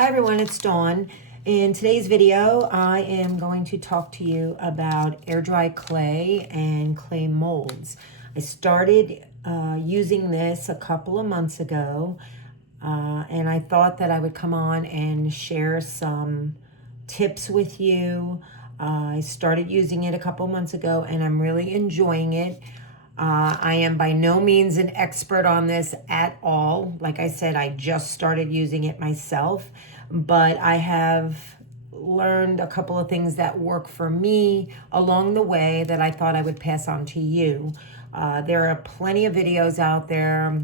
Hi everyone, it's Dawn. In today's video, I am going to talk to you about air dry clay and clay molds. I started using this a couple of months ago, and I thought that I would come on and share some tips with you. I started using it a couple months ago and I'm really enjoying it. I am by no means an expert on this at all. Like I said, I just started using it myself, but I have learned a couple of things that work for me along the way that I thought I would pass on to you. There are plenty of videos out there,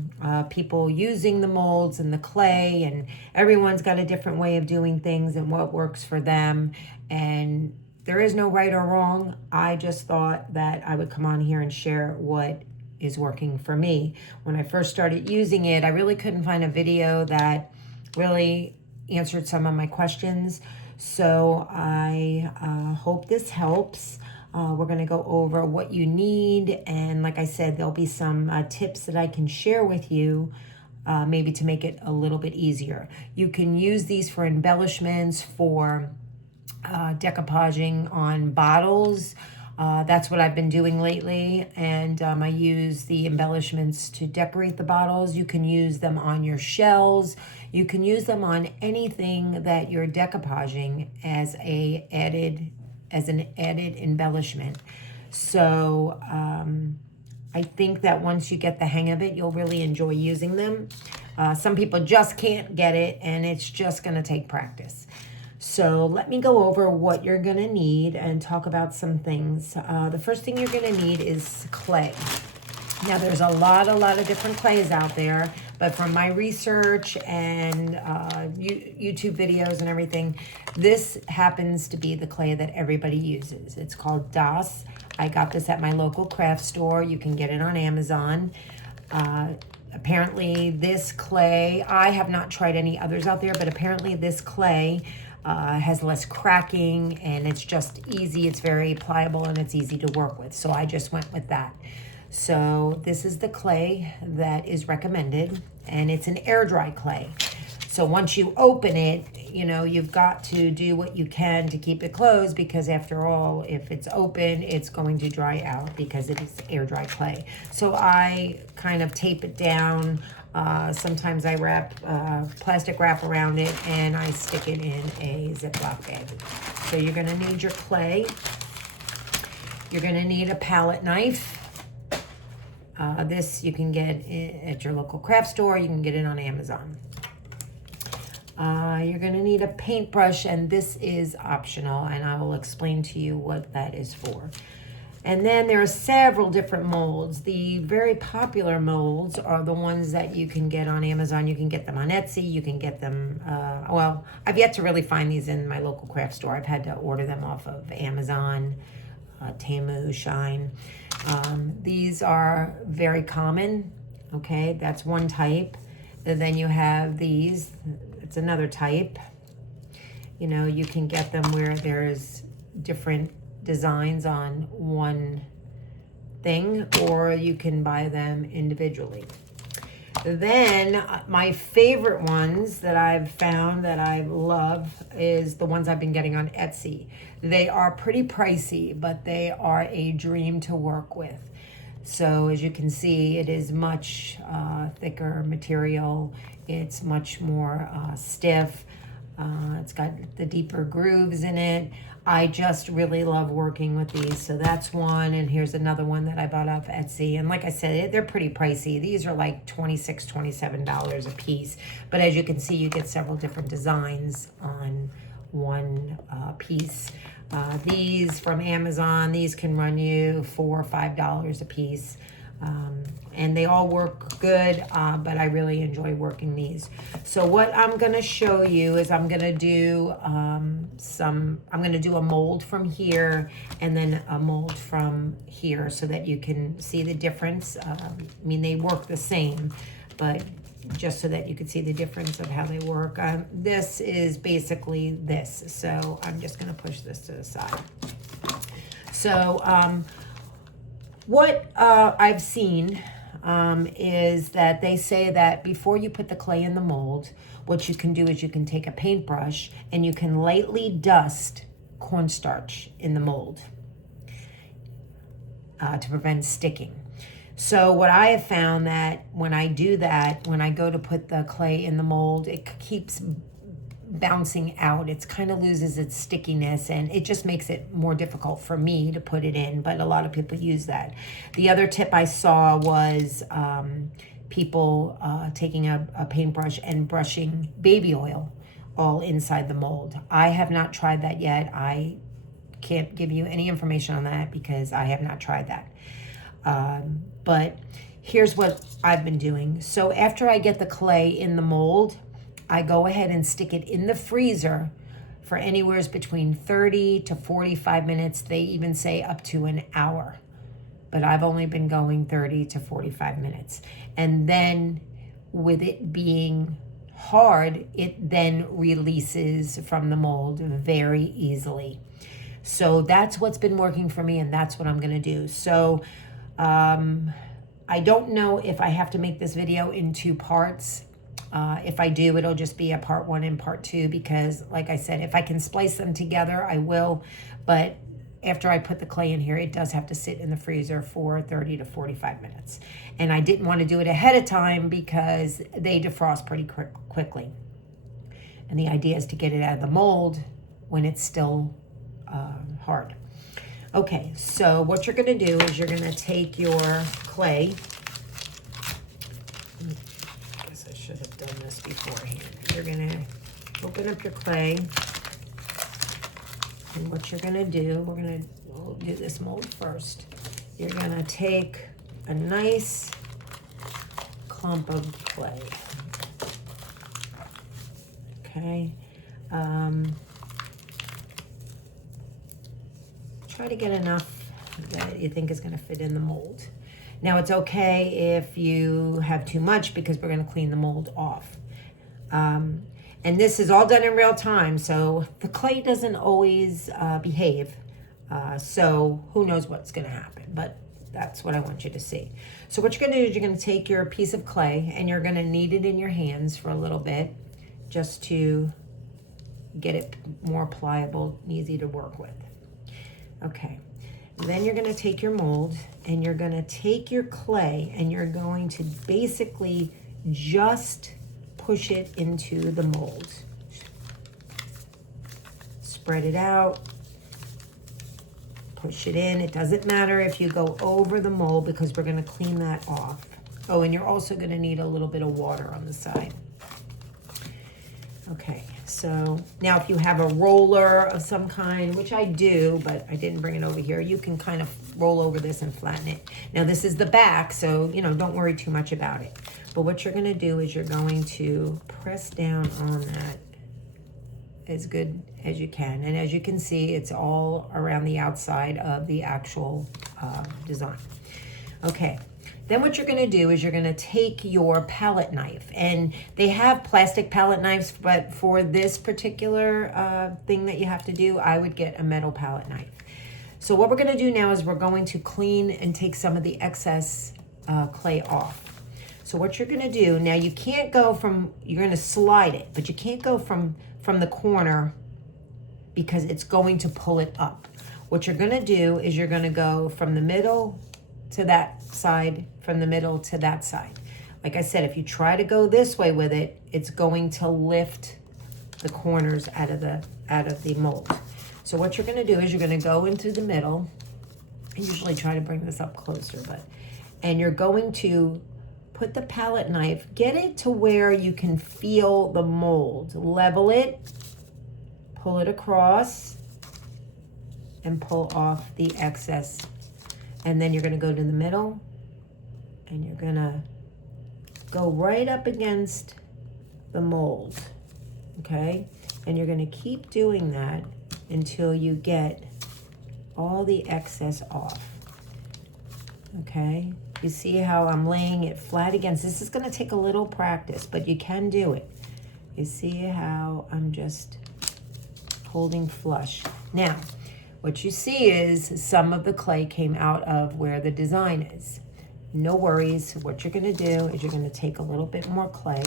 people using the molds and the clay, and everyone's got a different way of doing things and what works for them. And there is no right or wrong. I just thought that I would come on here and share what is working for me. When I first started using it, I really couldn't find a video that really answered some of my questions. So I hope this helps. We're going to go over what you need. And like I said, there'll be some tips that I can share with you, maybe to make it a little bit easier. You can use these for embellishments, for decoupaging on bottles. That's what I've been doing lately, and I use the embellishments to decorate the bottles. You can use them on your shells. You can use them on anything that you're decoupaging as an added embellishment. So I think that once you get the hang of it, you'll really enjoy using them. Some people just can't get it, and it's just going to take practice. So let me go over what you're going to need and talk about some things. The first thing you're going to need is clay. Now there's a lot of different clays out there, but from my research and YouTube videos and everything, this happens to be the clay that everybody uses. It's called Das. I got this at my local craft store. You can get it on Amazon. Apparently this clay, I have not tried any others out there, but apparently this clay has less cracking, and it's just easy. It's very pliable and it's easy to work with. So I just went with that. So this is the clay that is recommended, and it's an air dry clay. So once you open it, you know, you've got to do what you can to keep it closed, because after all, if it's open, it's going to dry out because it is air dry clay. So I kind of tape it down. Sometimes I wrap plastic wrap around it, and I stick it in a Ziploc bag. So you're going to need your clay. You're going to need a palette knife. This you can get at your local craft store. You can get it on Amazon. You're going to need a paintbrush, and this is optional, and I will explain to you what that is for. And then there are several different molds. The very popular molds are the ones that you can get on Amazon. You can get them on Etsy. You can get them, well, I've yet to really find these in my local craft store. I've had to order them off of Amazon, Temu, Shine. These are very common, okay? That's one type. And then you have these. It's another type. You know, you can get them where there's different designs on one thing, or you can buy them individually. Then my favorite ones that I've found that I love is the ones I've been getting on Etsy. They are pretty pricey, but they are a dream to work with. So as you can see, it is much thicker material. It's much more stiff. It's got the deeper grooves in it. I just really love working with these. So that's one, and here's another one that I bought off Etsy. And like I said, they're pretty pricey. These are like $26, $27 a piece. But as you can see, you get several different designs on one piece. These from Amazon, these can run you $4 or $5 a piece. And they all work good, but I really enjoy working these. So what I'm going to show you is I'm going to do a mold from here and then a mold from here so that you can see the difference. I mean, they work the same, but just so that you can see the difference of how they work. This is basically this. So I'm just going to push this to the side. So what I've seen is that they say that before you put the clay in the mold, what you can do is you can take a paintbrush and you can lightly dust cornstarch in the mold to prevent sticking. So what I have found that when I do that, when I go to put the clay in the mold, it keeps bouncing out. It kind of loses its stickiness, and it just makes it more difficult for me to put it in, but a lot of people use that. The other tip I saw was people taking a paintbrush and brushing baby oil all inside the mold. I have not tried that yet. I can't give you any information on that because I have not tried that. But here's what I've been doing. So after I get the clay in the mold, I go ahead and stick it in the freezer for anywhere between 30 to 45 minutes. They even say up to an hour, but I've only been going 30 to 45 minutes. And then with it being hard, it then releases from the mold very easily. So that's what's been working for me, and that's what I'm gonna do. So I don't know if I have to make this video in 2 parts. If I do, it'll just be a part 1 and part 2 because, like I said, if I can splice them together, I will. But after I put the clay in here, it does have to sit in the freezer for 30 to 45 minutes. And I didn't want to do it ahead of time because they defrost pretty quickly. And the idea is to get it out of the mold when it's still hard. Okay, so what you're going to do is you're going to take your clay. I guess I should have done this beforehand. You're going to open up your clay. And what you're going to do, we'll do this mold first. You're going to take a nice clump of clay. Okay. Try to get enough that you think is going to fit in the mold. Now it's okay if you have too much because we're going to clean the mold off. And this is all done in real time, so the clay doesn't always behave. So who knows what's going to happen, but that's what I want you to see. So what you're going to do is you're going to take your piece of clay and you're going to knead it in your hands for a little bit just to get it more pliable and easy to work with. Okay, then you're going to take your mold and you're going to take your clay and you're going to basically just push it into the mold. Spread it out, push it in. It doesn't matter if you go over the mold because we're going to clean that off. Oh, and you're also going to need a little bit of water on the side. Okay, so now if you have a roller of some kind, which I do, but I didn't bring it over here, you can kind of roll over this and flatten it. Now this is the back, so don't worry too much about it. But what you're going to do is you're going to press down on that as good as you can. And as you can see, it's all around the outside of the actual design. Okay. Then what you're going to do is you're going to take your palette knife, and they have plastic palette knives, but for this particular thing that you have to do, I would get a metal palette knife. So what we're going to do now is we're going to clean and take some of the excess clay off. So what you're going to do, now you can't go from, you're going to slide it, but you can't go from the corner because it's going to pull it up. What you're going to do is you're going to go from the middle to that side, from the middle to that side. Like I said, if you try to go this way with it, it's going to lift the corners out of the mold. So what you're going to do is you're going to go into the middle. I usually try to bring this up closer, and you're going to put the palette knife, get it to where you can feel the mold, level it, pull it across, and pull off the excess. And then you're going to go to the middle and you're going to go right up against the mold, okay? And you're going to keep doing that until you get all the excess off, okay? You see how I'm laying it flat against, this is going to take a little practice, but you can do it. You see how I'm just holding flush. Now, what you see is some of the clay came out of where the design is. No worries. What you're going to do is you're going to take a little bit more clay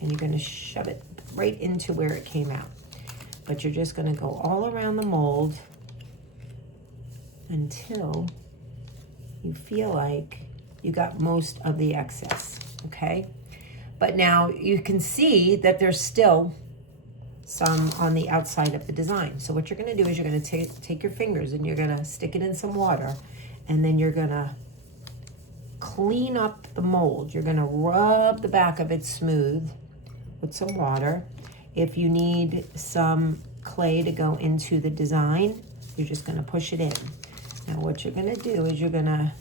and you're going to shove it right into where it came out. But you're just gonna go all around the mold until you feel like you got most of the excess, okay? But now you can see that there's still some on the outside of the design. So what you're gonna do is you're gonna take your fingers and you're gonna stick it in some water, and then you're gonna clean up the mold. You're gonna rub the back of it smooth with some water. If you need some clay to go into the design, you're just gonna push it in. Now what you're gonna do is you're gonna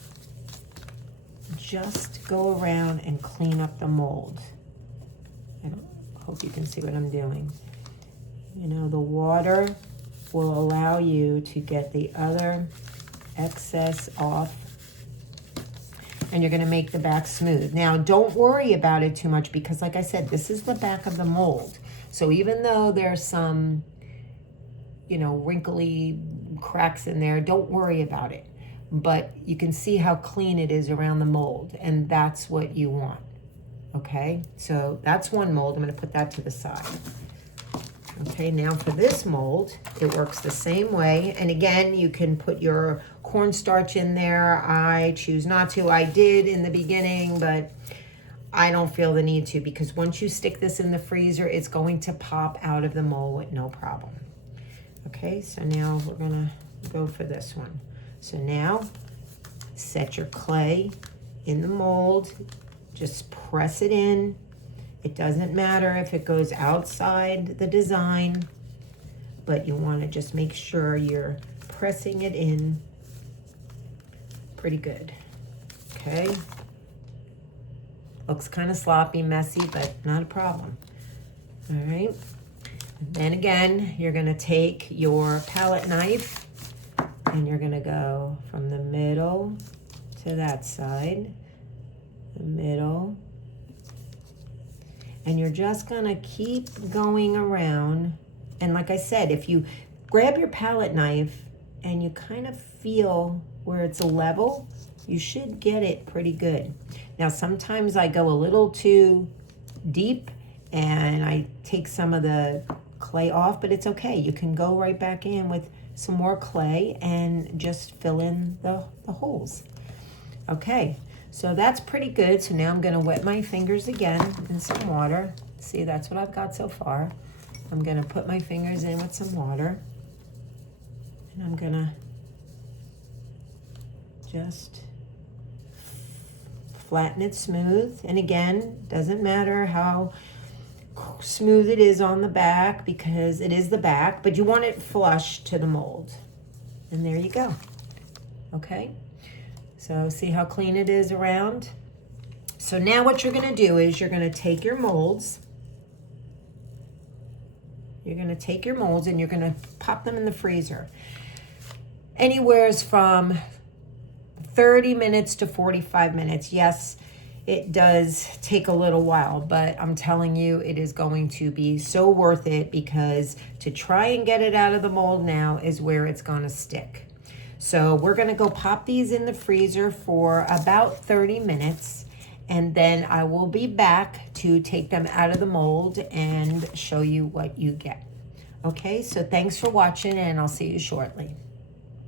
just go around and clean up the mold. I hope you can see what I'm doing. You know, the water will allow you to get the other excess off, and you're gonna make the back smooth. Now, don't worry about it too much because, like I said, this is the back of the mold. So even though there's some, you know, wrinkly cracks in there, don't worry about it. But you can see how clean it is around the mold, and that's what you want, okay? So that's one mold. I'm gonna put that to the side. Okay, now for this mold, it works the same way. And again, you can put your cornstarch in there. I choose not to. I did in the beginning, but I don't feel the need to, because once you stick this in the freezer, it's going to pop out of the mold with no problem. Okay, so now we're gonna go for this one. So now, set your clay in the mold. Just press it in. It doesn't matter if it goes outside the design, but you want to just make sure you're pressing it in pretty good. Okay. Looks kind of sloppy, messy, but not a problem. All right. And then again, you're going to take your palette knife and you're going to go from the middle to that side, the middle. And you're just gonna keep going around. And like I said, if you grab your palette knife and you kind of feel where it's level, you should get it pretty good. Now, sometimes I go a little too deep and I take some of the clay off, but it's okay. You can go right back in with some more clay and just fill in the holes. Okay. So that's pretty good. So now I'm gonna wet my fingers again in some water. See, that's what I've got so far. I'm gonna put my fingers in with some water. And I'm gonna just flatten it smooth. And again, doesn't matter how smooth it is on the back because it is the back, but you want it flush to the mold. And there you go, okay? So see how clean it is around? So now what you're gonna do is you're gonna take your molds. You're gonna take your molds and you're gonna pop them in the freezer. Anywhere's from 30 minutes to 45 minutes. Yes, it does take a little while, but I'm telling you, it is going to be so worth it because to try and get it out of the mold now is where it's gonna stick. So we're gonna go pop these in the freezer for about 30 minutes, and then I will be back to take them out of the mold and show you what you get. Okay, so thanks for watching, and I'll see you shortly.